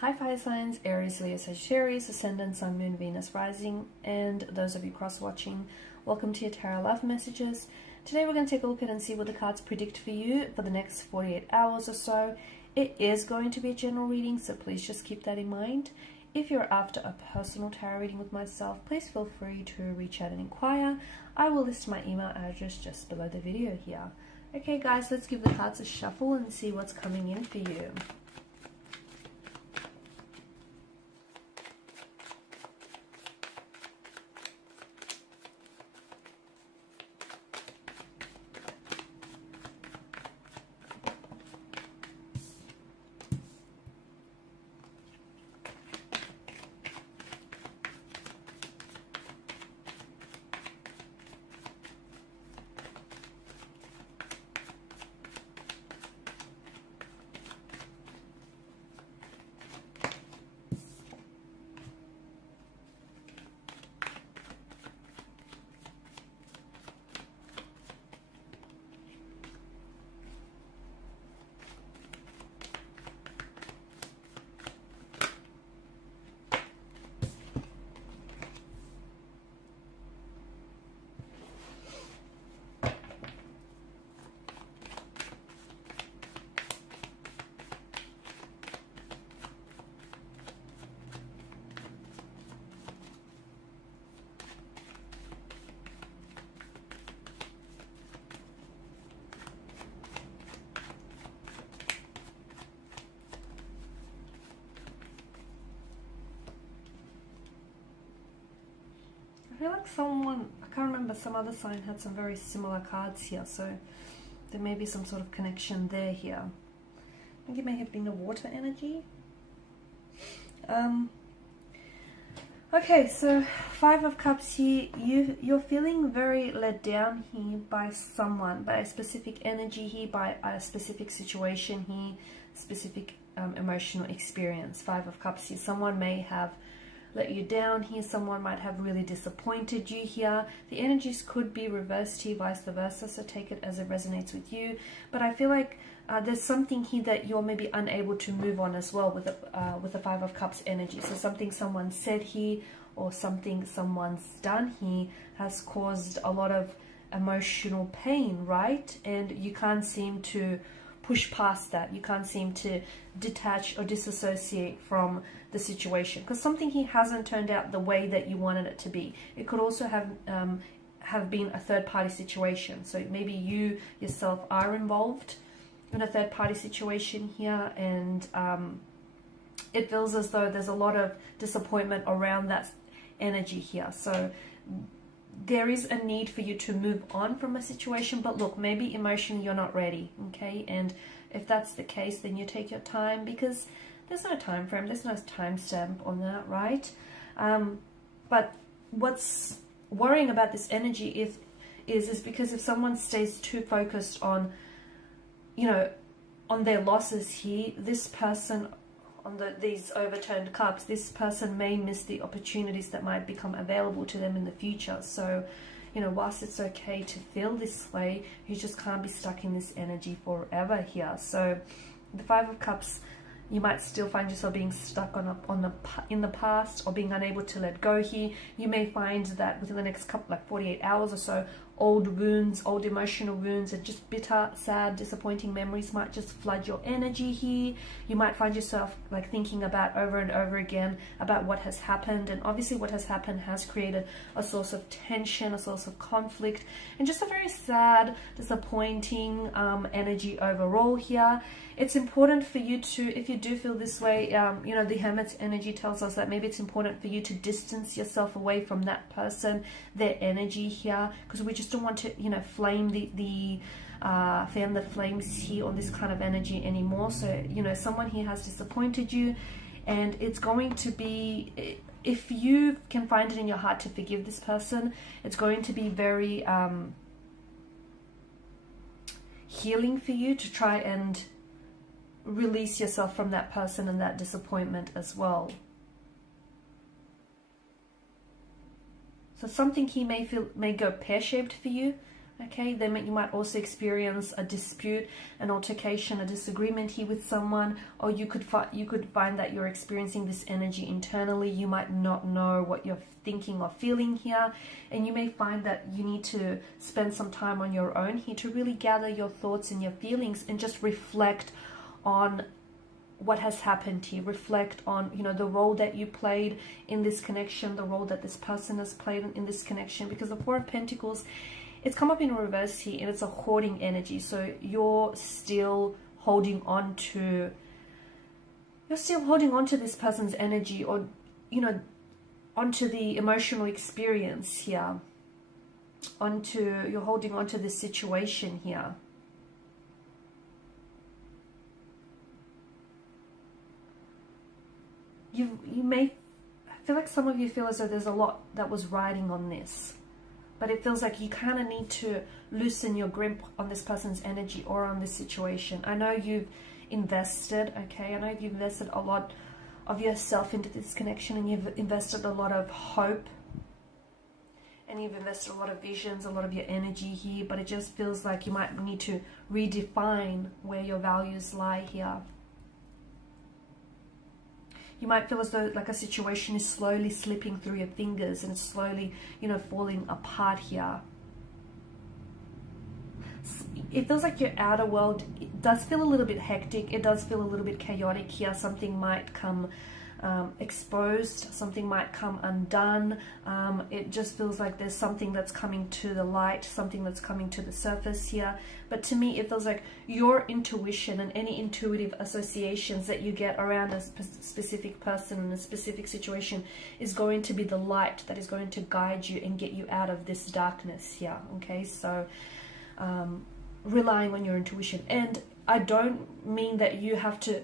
Hi fire signs, Aries, Leo, Sagittarius, Ascendant, Sun, Moon, Venus, Rising, and those of you cross-watching, welcome to your Tarot Love Messages. Today we're going to take a look at and see what the cards predict for you for the next 48 hours or so. It is going to be a general reading, so please just keep that in mind. If you're after a personal tarot reading with myself, please feel free to reach out and inquire. I will list my email address just below the video here. Okay guys, let's give the cards a shuffle and see what's coming in for you. I feel like I can't remember, some other sign had some very similar cards here, so there may be some sort of connection there here. I think it may have been the water energy. Okay, so Five of Cups here, you're feeling very let down here by someone, by a specific energy here, by a specific situation here, specific emotional experience. Five of Cups here, someone may have let you down here, someone might have really disappointed you here. The energies could be reversed here, vice versa, so take it as it resonates with you. But I feel like there's something here that you're maybe unable to move on as well with the Five of Cups energy. So something someone said here or something someone's done here has caused a lot of emotional pain, right? And you can't seem to push past that. You can't seem to detach or disassociate from the situation because something here hasn't turned out the way that you wanted it to be. It could also have been a third-party situation. So maybe you yourself are involved in a third-party situation here, and it feels as though there's a lot of disappointment around that energy here. So there is a need for you to move on from a situation, but look, maybe emotionally you're not ready, okay? And if that's the case, then you take your time, because there's no time frame, there's no time stamp on that, right? But what's worrying about this energy is because if someone stays too focused on, on their losses here, this person on these overturned cups, this person may miss the opportunities that might become available to them in the future. So, whilst it's okay to feel this way, you just can't be stuck in this energy forever here. So the Five of Cups, you might still find yourself being stuck in the past or being unable to let go here. You may find that within the next 48 hours or so, old wounds, old emotional wounds, and just bitter, sad, disappointing memories might just flood your energy here. You might find yourself thinking about over and over again about what has happened, and obviously what has happened has created a source of tension, a source of conflict, and just a very sad, disappointing energy overall here. It's important for you to, if you do feel this way, the Hermit's energy tells us that maybe it's important for you to distance yourself away from that person, their energy here, because we just don't want to, flame fan the flames here on this kind of energy anymore. So, someone here has disappointed you, and it's going to be, if you can find it in your heart to forgive this person, it's going to be very healing for you to try and release yourself from that person and that disappointment as well. So something here may go pear-shaped for you. Okay, then you might also experience a dispute, an altercation, a disagreement here with someone, or you could find that you're experiencing this energy internally. You might not know what you're thinking or feeling here, and you may find that you need to spend some time on your own here to really gather your thoughts and your feelings and just reflect on what has happened here. Reflect on, you know, the role that you played in this connection, the role that this person has played in this connection, because the Four of Pentacles, it's come up in reverse here, and it's a hoarding energy. So you're still holding on to this person's energy, or, you know, onto the emotional experience here, you're holding on to this situation here. You may feel like some of you feel as though there's a lot that was riding on this, but it feels like you kind of need to loosen your grip on this person's energy or on this situation. I know you've invested, okay? I know you've invested a lot of yourself into this connection, and you've invested a lot of hope, and you've invested a lot of visions, a lot of your energy here, but it just feels like you might need to redefine where your values lie here. You might feel as though like a situation is slowly slipping through your fingers, and it's slowly, you know, falling apart here. It feels like your outer world, it does feel a little bit hectic. It does feel a little bit chaotic here. Something might come exposed. Something might come undone. It just feels like there's something that's coming to the light, something that's coming to the surface here. But to me, it feels like your intuition and any intuitive associations that you get around a specific person in a specific situation is going to be the light that is going to guide you and get you out of this darkness here. Okay, so relying on your intuition. And I don't mean that you have to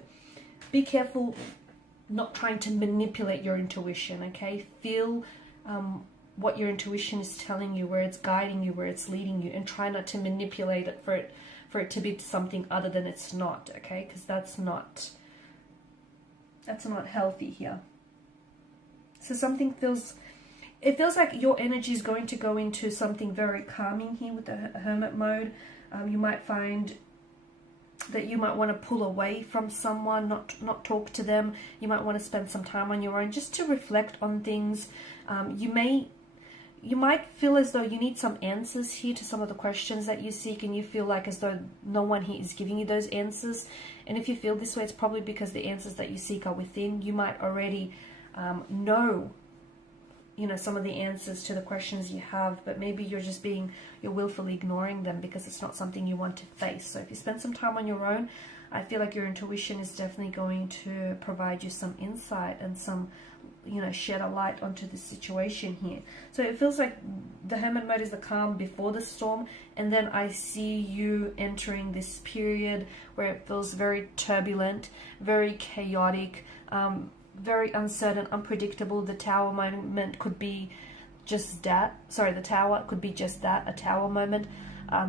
be careful not trying to manipulate your intuition, okay? Feel what your intuition is telling you, where it's guiding you, where it's leading you, and try not to manipulate it for it to be something other than it's not, okay? Because that's not healthy here. So it feels like your energy is going to go into something very calming here with the Hermit mode. You might find that you might want to pull away from someone, not talk to them. You might want to spend some time on your own just to reflect on things. You might feel as though you need some answers here to some of the questions that you seek, and you feel like as though no one here is giving you those answers. And if you feel this way, it's probably because the answers that you seek are within. You might already know, you know, some of the answers to the questions you have, but maybe you're willfully ignoring them because it's not something you want to face. So if you spend some time on your own, I feel like your intuition is definitely going to provide you some insight and some, you know, shed a light onto the situation here. So it feels like the Hermit mode is the calm before the storm, and then I see you entering this period where it feels very turbulent, very chaotic, very uncertain, unpredictable. The Tower moment could be just that. Sorry, the Tower could be just that, a Tower moment.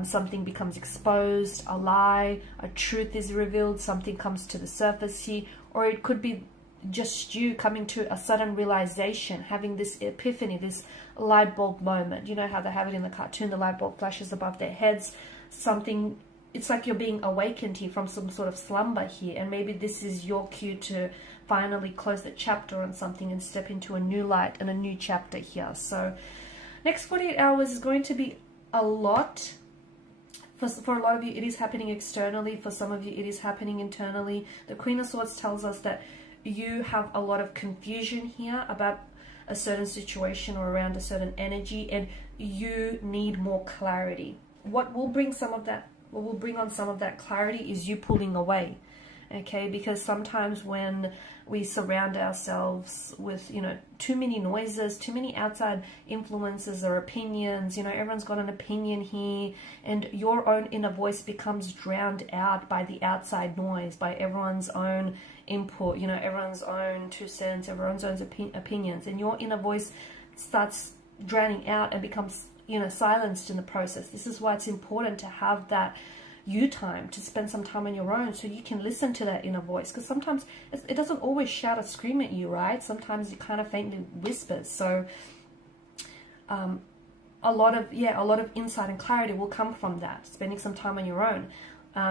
Something becomes exposed, a lie, a truth is revealed, something comes to the surface here, or it could be just you coming to a sudden realization, having this epiphany, this light bulb moment. You know how they have it in the cartoon, the light bulb flashes above their heads. Something, it's like you're being awakened here from some sort of slumber here, and maybe this is your cue to finally close the chapter on something and step into a new light and a new chapter here. So next 48 hours is going to be a lot. For a lot of you, it is happening externally. For some of you, it is happening internally. The Queen of Swords tells us that you have a lot of confusion here about a certain situation or around a certain energy, and you need more clarity. What will bring on some of that clarity is you pulling away. Okay, because sometimes when we surround ourselves with, you know, too many noises, too many outside influences or opinions, you know, everyone's got an opinion here, and your own inner voice becomes drowned out by the outside noise, by everyone's own input, you know, everyone's own 2 cents, everyone's own opinions, and your inner voice starts drowning out and becomes, you know, silenced in the process. This is why it's important to have that you time, to spend some time on your own so you can listen to that inner voice, because sometimes it doesn't always shout or scream at you, right? Sometimes it kind of faintly whispers. So on a lot of insight and clarity will come from that, spending some time on your own.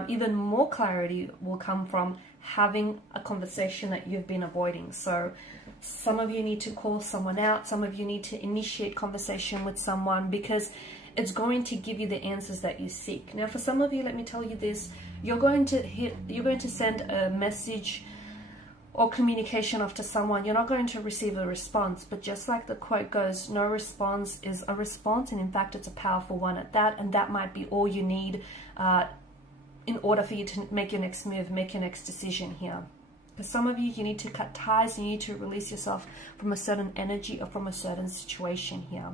Even more clarity will come from having a conversation that you've been avoiding. So some of you need to call someone out, some of you need to initiate conversation with someone, because it's going to give you the answers that you seek. Now, for some of you, let me tell you this, you're going to send a message or communication off to someone. You're not going to receive a response, but just like the quote goes, no response is a response, and in fact it's a powerful one at that, and that might be all you need in order for you to make your next move, make your next decision here. For some of you, you need to cut ties, you need to release yourself from a certain energy or from a certain situation here.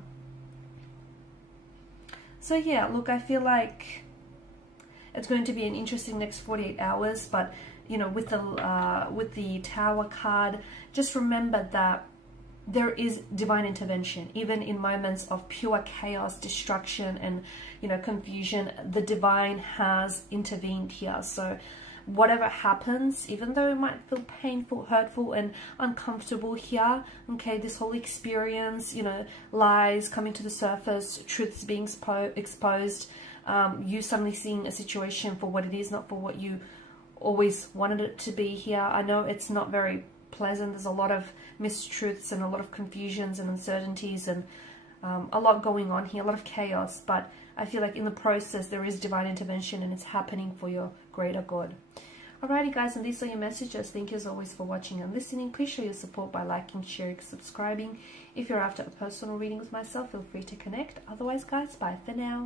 So yeah, look, I feel like it's going to be an interesting next 48 hours, but you know, with the Tower card, just remember that there is divine intervention. Even in moments of pure chaos, destruction, and, you know, confusion, the divine has intervened here. So whatever happens, even though it might feel painful, hurtful, and uncomfortable here, okay, this whole experience, you know, lies coming to the surface, truths being exposed, you suddenly seeing a situation for what it is, not for what you always wanted it to be here. I know it's not very pleasant. There's a lot of mistruths and a lot of confusions and uncertainties, and a lot going on here, a lot of chaos, but I feel like in the process there is divine intervention, and it's happening for your greater good. Alrighty guys, and these are your messages. Thank you as always for watching and listening. Please show your support by liking, sharing, subscribing. If you're after a personal reading with myself, feel free to connect. Otherwise guys, bye for now.